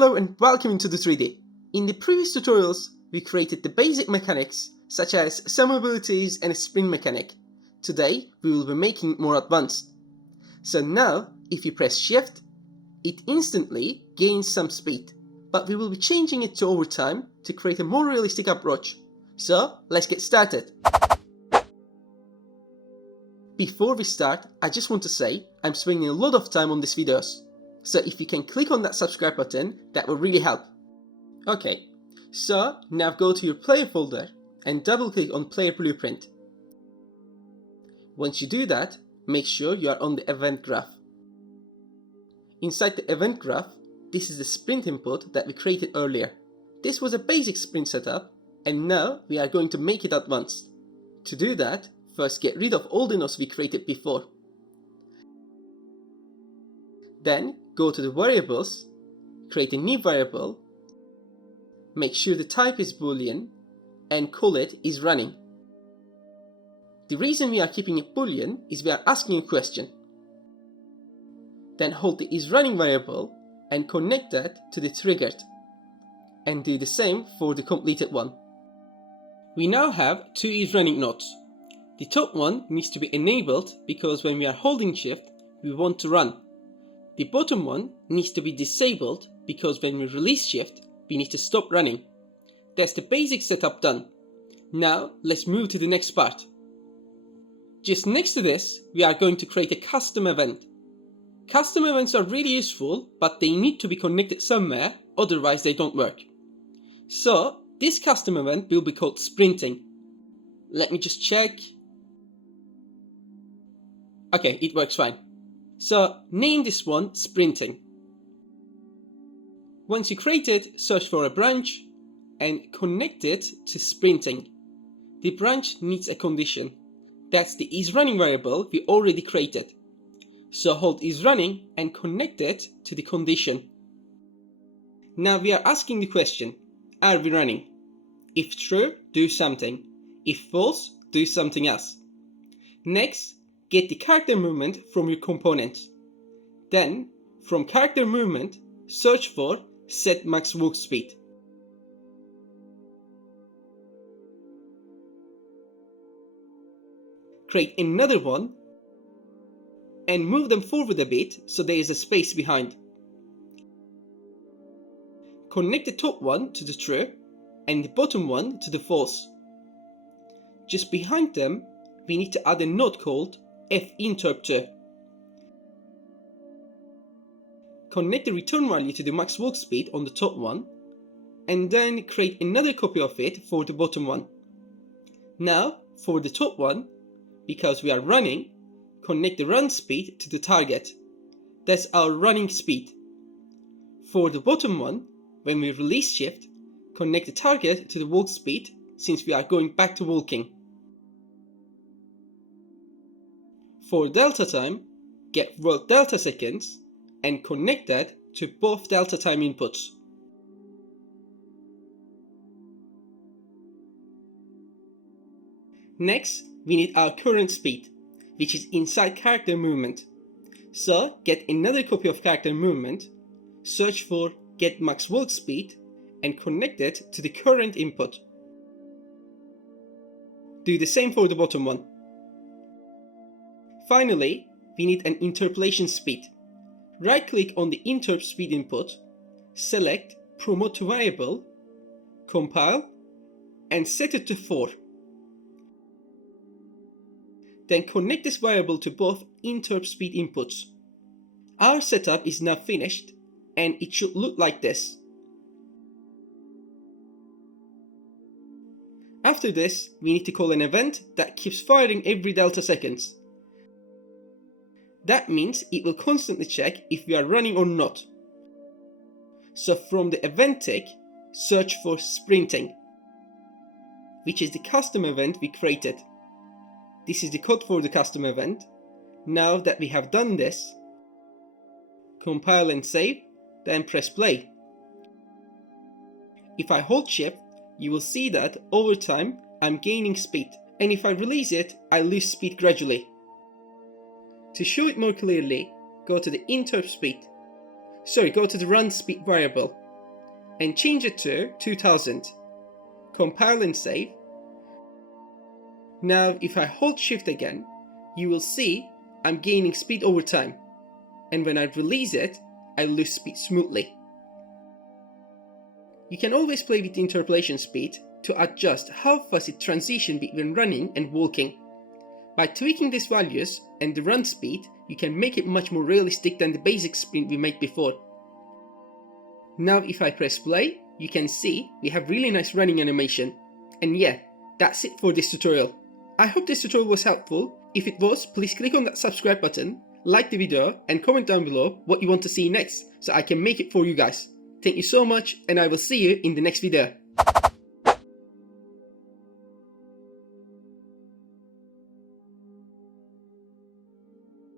Hello and welcome to the 3D. In the previous tutorials, we created the basic mechanics such as some abilities and a spring mechanic. Today, we will be making it more advanced. So now, if you press shift, it instantly gains some speed, but we will be changing it to overtime to create a more realistic approach. So, let's get started. Before we start, I just want to say I'm spending a lot of time on these videos. So if you can click on that subscribe button, that will really help. Okay, so now go to your player folder and double click on player blueprint. Once you do that, make sure you are on the event graph. Inside the event graph, this is the sprint input that we created earlier. This was a basic sprint setup, and now we are going to make it advanced. To do that, first get rid of all the nodes we created before. Then go to the variables, create a new variable, make sure the type is boolean, and call it isRunning. The reason we are keeping it boolean is we are asking a question. Then hold the isRunning variable and connect that to the triggered, and do the same for the completed one. We now have two isRunning nodes. The top one needs to be enabled because when we are holding shift, we want to run. The bottom one needs to be disabled because when we release shift, we need to stop running. That's the basic setup done. Now let's move to the next part. Just next to this, we are going to create a custom event. Custom events are really useful, but they need to be connected somewhere, otherwise they don't work. So this custom event will be called sprinting. Let me just check. Okay, it works fine. So name this one sprinting. Once you create it, search for a branch and connect it to sprinting. The branch needs a condition. That's the isRunning variable we already created. So hold isRunning and connect it to the condition. Now we are asking the question, are we running? If true, do something. If false, do something else. Next, get the character movement from your component. Then, from character movement, search for set max walk speed. Create another one and move them forward a bit so there is a space behind. Connect the top one to the true and the bottom one to the false. Just behind them, we need to add a node called finterp2. Connect the return value to the max walk speed on the top one, and then create another copy of it for the bottom one. Now, for the top one, because we are running, connect the run speed to the target. That's our running speed. For the bottom one, when we release shift, connect the target to the walk speed since we are going back to walking. For delta time, get world delta seconds and connect that to both delta time inputs. Next, we need our current speed, which is inside character movement. So get another copy of character movement, search for get max walk speed and connect it to the current input. Do the same for the bottom one. Finally, we need an interpolation speed. Right-click on the interp speed input, select promote to variable, compile, and set it to 4. Then connect this variable to both interp speed inputs. Our setup is now finished, and it should look like this. After this, we need to call an event that keeps firing every delta seconds. That means it will constantly check if we are running or not. So from the event tag, search for sprinting, which is the custom event we created. This is the code for the custom event. Now that we have done this, compile and save, then press play. If I hold shift, you will see that over time I'm gaining speed, and if I release it, I lose speed gradually. To show it more clearly, go to the interp speed. Go to the run speed variable and change it to 2000. Compile and save. Now if I hold shift again, you will see I'm gaining speed over time, and when I release it, I lose speed smoothly. You can always play with the interpolation speed to adjust how fast it transitions between running and walking. By tweaking these values and the run speed, you can make it much more realistic than the basic sprint we made before. Now if I press play, you can see we have really nice running animation. And yeah, that's it for this tutorial. I hope this tutorial was helpful. If it was, please click on that subscribe button, like the video, and comment down below what you want to see next so I can make it for you guys. Thank you so much, and I will see you in the next video.